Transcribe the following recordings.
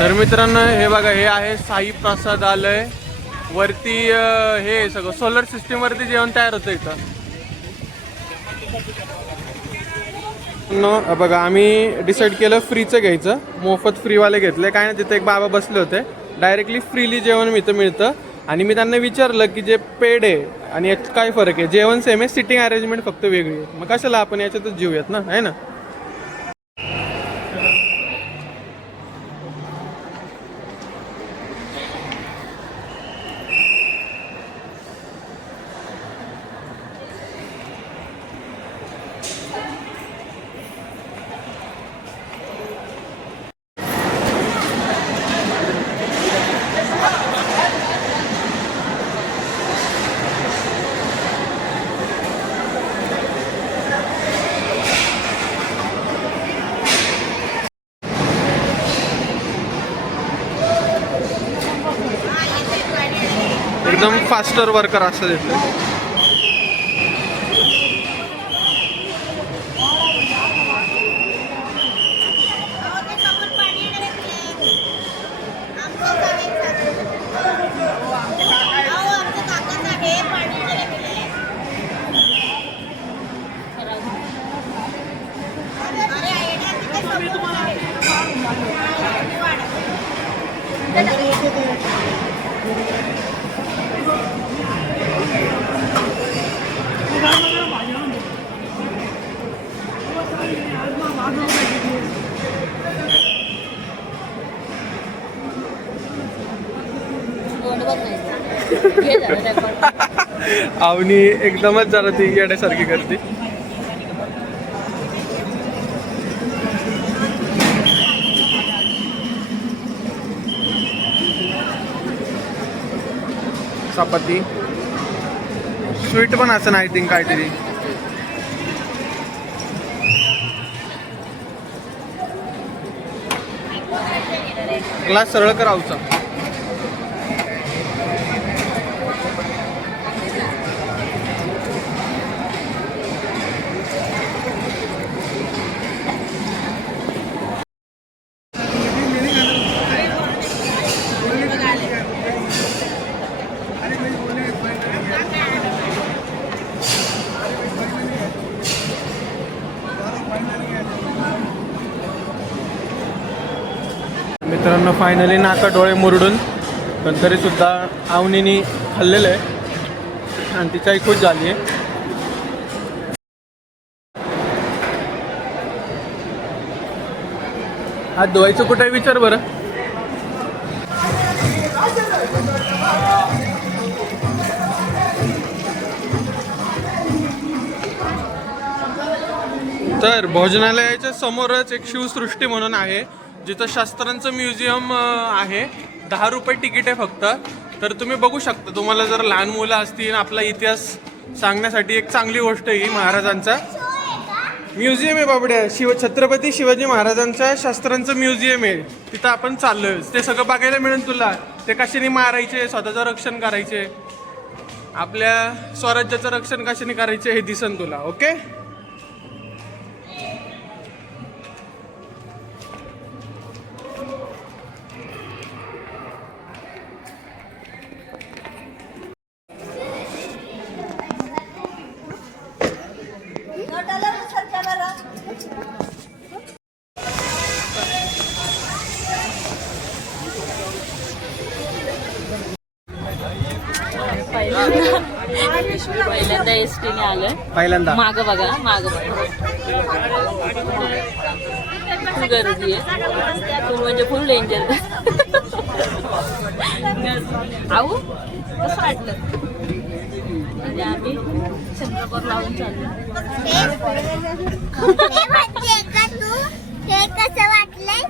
तर मित्रांनो हे बघा, हे आहे साई प्रसादालय. वरती हे सगळं सोलर सिस्टीम वरती जेवण तयार होतं इथं. बघा आम्ही डिसाईड केलं फ्रीचं घ्यायचं, मोफत फ्रीवाले घेतले. काय ना तिथे एक बाबा बसले होते, डायरेक्टली फ्रीली जेवण इथं मिळतं. आणि मी त्यांना विचारलं की जे पेड आहे आणि यात काय फरक आहे. जेवण सेम आहे, सिटिंग अरेंजमेंट फक्त वेगळी आहे. मग कशाला आपण याच्यातच जीवूयात ना, आहे ना. एकदम फास्टर वर्कर असतं तिथे. आवनी एकदमच जरा ती येण्यासारखी करते. चपाती स्वीट पण असं आय थिंक काहीतरी. ग्लास सरळ करावचा. मित्रांनो फायनली नाका डोळे मुरडून पण तरीसुद्धा आवनीनी खाल्लेलं आहे आणि तिच्याही खुश झाली आहे. हात धुवायचं कुठे विचार बरं. तर भोजनालयाच्या समोरच एक शिवसृष्टी म्हणून आहे, जिथं शास्त्रांचं म्युझियम आहे. 10 रुपये तिकीट आहे फक्त. तर तुम्ही बघू शकता. तुम्हाला जर लहान मुलं असतील, आपला इतिहास सांगण्यासाठी एक चांगली गोष्ट आहे. महाराजांचा म्युझियम आहे बाबड्या. छत्रपती शिवाजी महाराजांच्या शास्त्रांचं म्युझियम आहे. तिथं आपण चाललोय. ते सगळं बघायला मिळेल तुला. ते कशाने मारायचे, स्वतःचं रक्षण करायचे, आपल्या स्वराज्याचं रक्षण कशाने करायचे हे दिसन तुला. ओके. पहिल्यांदा एसटीने आलं. पहिल्यांदा मागं बघा, मागं बघा, फुल गर्दी आहे. फुल म्हणजे फुल डेंजर. आऊ कसं वाटलं म्हणजे आम्ही चंद्रपूर लावून चाललो. कसं वाटलंय.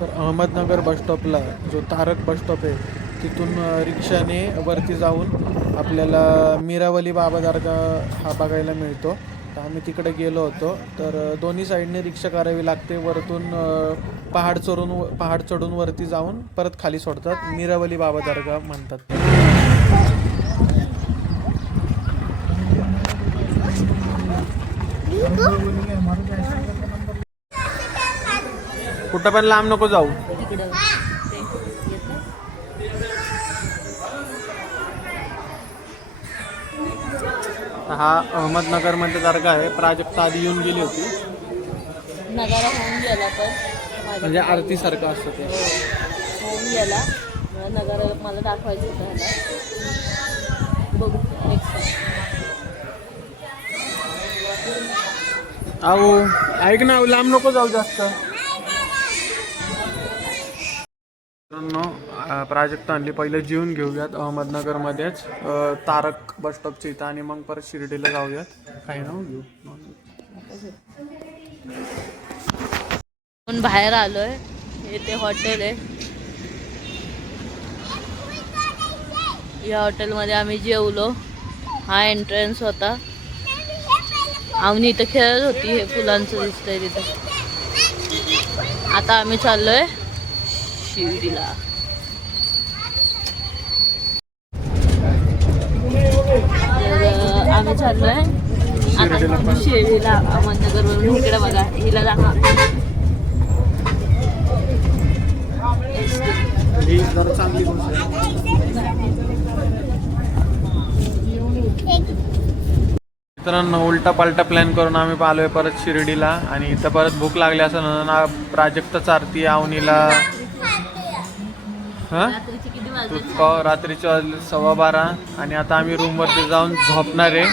तर अहमदनगर बसस्टॉपला जो तारक बसस्टॉप आहे तिथून रिक्षाने वरती जाऊन आपल्याला मीरावली बाबा दर्गा हा बघायला मिळतो. तर आम्ही तिकडे गेलो होतो. तर दोन्ही साईडने रिक्षा करावी लागते. वरतून पहाड चढून वरती जाऊन परत खाली सोडतात. मिरावली बाबा दर्गा म्हणतात. कुठं पण लांब नको जाऊ. तिकडं ते येतं. हा अहमदनगर मध्ये दर्गा आहे. प्राजक्ता आधी येऊन गेली होती. नगारा होऊन गेला पण म्हणजे आरती सारखं असतं ते. होऊन गेला. नगारा मला दाखवायचं होतं ह्याला. बघू नेक्स्ट अहो ऐक ना, लांब नको जाऊ जास्त. प्राजक्ता आणली. पहिलं जेवून घेऊयात अहमदनगरमध्येच तारक बस स्टॉपच्या इथं आणि मग परत शिर्डीला जाऊयात. काही ना घेऊ. पण बाहेर आलोय. हे ते हॉटेल आहे. या हॉटेलमध्ये आम्ही जेवलो. हा एंट्रन्स होता. आम्ही इथं खेळत होती. हे फुलांचं दिसतंय तिथं. आता आम्ही चाललोय शिर्डीला. तर आम्ही चाललोय आता शिर्डीला अहमदनगरवरून. इकडे बघा, हिला दाखवा. ही जरा चांगली गोष्ट आहे. मित्रांनो उलटा पालटा प्लॅन करून आम्ही आलोय परत शिर्डीला. आणि इथं परत भूक लागली असं ना, प्राजक्ता चारती अवनीला. हा रात्रीची किती वाजले? रात्रीचे 12:15. आणि आता आम्ही रूमवरती जाऊन झोपणार आहे.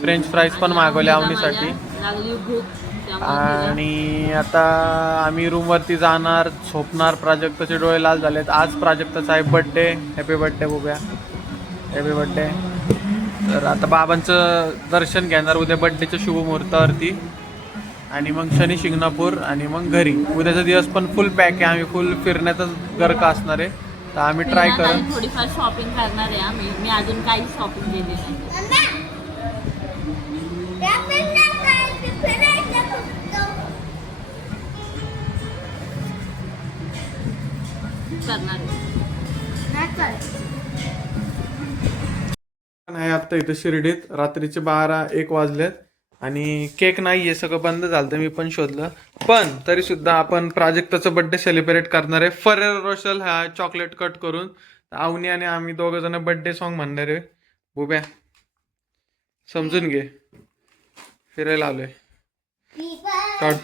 फ्रेंच फ्राईज पण मागवले अवनीसाठी. लागली भूक त्यामुळे आणि आता आम्ही रूमवरती जाणार, झोपणार. प्राजक्ताचे डोळे लाल झालेत. आज प्राजक्ताचा आहे बड्डे. हॅपी बड्डे बुब्या, हॅपी बड्डे. तर आता बाबांचं दर्शन घेणार उद्या बड्डेच्या शुभमुहूर्तावरती. आणि मग शनी शिंगणापूर आणि मग घरी. उद्याचा दिवस पण फुल पॅक आहे. आम्ही फुल फिरण्यातच गरका असणार आहे. तर आम्ही ट्राय करू. थोडीफार शॉपिंग करणार आहे आम्ही. मी अजून काही शॉपिंग केली नाही. करणार आहे आता इथं शिर्डीत. रात्रीचे 12-1 वाजलेत आणि केक नाहीये. सगळं बंद झालं. तर मी पण शोधलं. पण तरी सुद्धा आपण प्राजक्ताचा बर्थडे सेलिब्रेट करणार आहे. फरेरो रोशल हा चॉकलेट कट करून. अवनी आणि आम्ही दोघं जण बर्थडे सॉन्ग म्हणणार आहे. बुब्या समजून घे. फिरायला आलोय. काढ.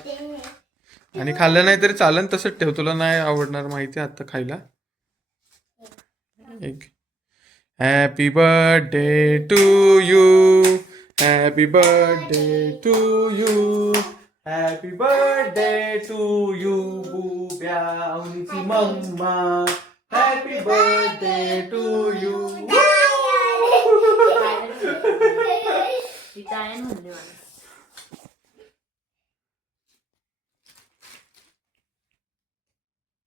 आणि खाल्लं नाही तरी चालन, तसंच ठेव. तुला नाही आवडणार माहिती आहे आता खायला. एक happy birthday to you, happy birthday to you, happy birthday to you बुब्या अवनीची मम्मा. Happy birthday to you.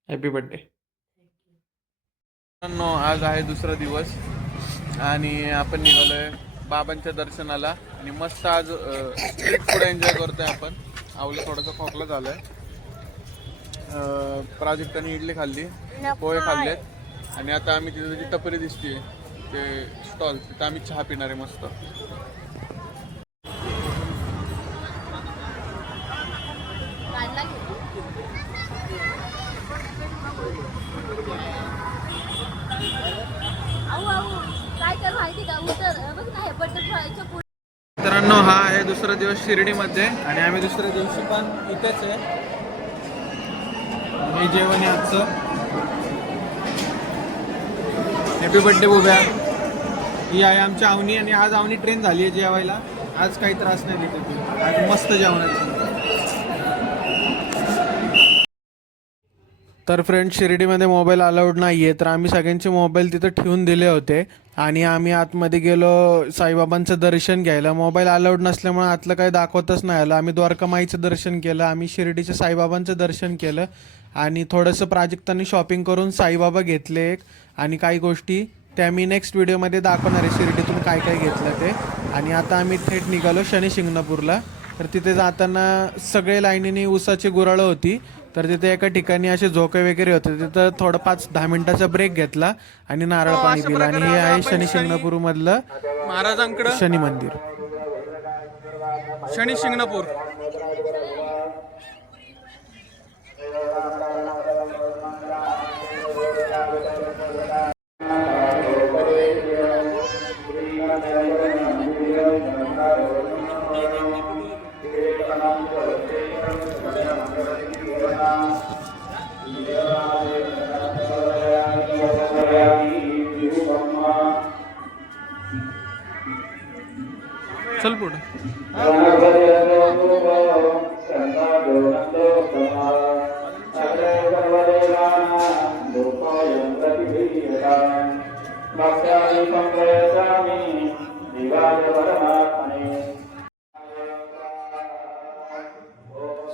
Happy birthday. आज आहे दुसरा दिवस आणि आपण निघालोय बाबांच्या दर्शनाला. आणि मस्त आज स्ट्रीट फूड एन्जॉय करतोय आपण. आवलं थोडासा खोकला झालाय. प्राजक्ताने इडली खाल्ली, पोहे खाल्लेत. आणि आता आम्ही तिथे जी टपरी दिसते ते स्टॉल, तिथं आम्ही चहा पिणार आहे मस्त. मित्रांनो हा आहे दुसरा दिवस शिर्डीमध्ये. आणि आम्ही दुसऱ्या दिवशी पण इथेच आहे. हे जेवण आहे आजचं. Happy birthday बुब्या. ही आहे आमची अवनी. आणि आज अवनी ट्रेन झाली आहे जेवायला. आज काही त्रास नाही तिथे. आज मस्त जेवणाचं. तर फ्रेंड्स शिर्डीमध्ये मोबाईल अलाउड नाही आहे. तर आम्ही सगळ्यांचे मोबाईल तिथं ठेवून दिले होते. आणि आम्ही आतमध्ये गेलो साईबाबांचं दर्शन घ्यायला. मोबाईल अलाउड नसल्यामुळे आतलं काही दाखवतच नाही आलं. आम्ही द्वारकामाईचं दर्शन केलं, आम्ही शिर्डीच्या साईबाबांचं दर्शन केलं. आणि थोडंसं प्राजक्तांनी शॉपिंग करून साईबाबा घेतले एक. आणि काही गोष्टी त्या मी नेक्स्ट व्हिडिओमध्ये दाखवणार आहे शिर्डीतून काय काय घेतलं ते. आणि आता आम्ही थेट निघालो शनी शिंगणापूरला. तर तिथे जाताना सगळे लाईनीने ऊसाची गुराळं होती. तर तिथे एका ठिकाणी असे झोके वगैरे होते, तिथं थोडं 5-10 मिनिटाचा ब्रेक घेतला आणि नारळ पाणी पिलं. आणि हे आहे शनी शिंगणापूर मधलं महाराजांकडं शनी मंदिर. शनी शिंगणापूर. चल पुढे.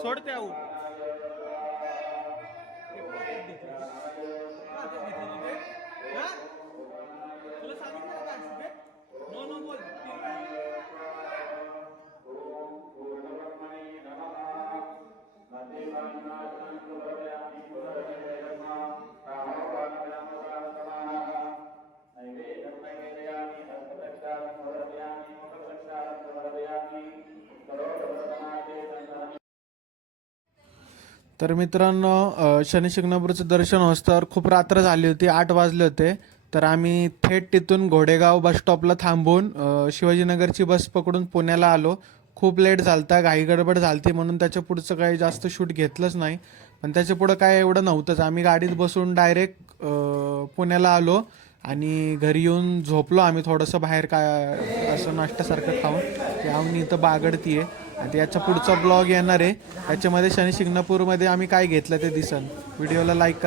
सोडते आऊ. तर मित्रांनो, शनी शिंगणापूरचं दर्शन होस्तर खूप रात्र झाली होती, 8 वाजले होते. तर आम्ही थेट तिथून घोडेगाव बस स्टॉपला थांबून शिवाजीनगरची बस पकडून पुण्याला आलो. खूप लेट झालता, घाई गडबड झालती म्हणून त्याच्या पुढचं काही जास्त शूट घेतलंच नाही. पण त्याच्या पुढं काय एवढं नव्हतंच. आम्ही गाडीत बसून डायरेक्ट पुण्याला आलो आणि घरी येऊन झोपलो आम्ही थोडंसं बाहेर, काय असं नाश्त्यासारखं खाऊन. की आम्ही इथं बागडती आहे आणि याचा पुढचा ब्लॉग येणार आहे. त्याच्यामध्ये शनी शिंगणापूरमध्ये आम्ही काय घेतलं ते दिसन. व्हिडिओला लाईक करा.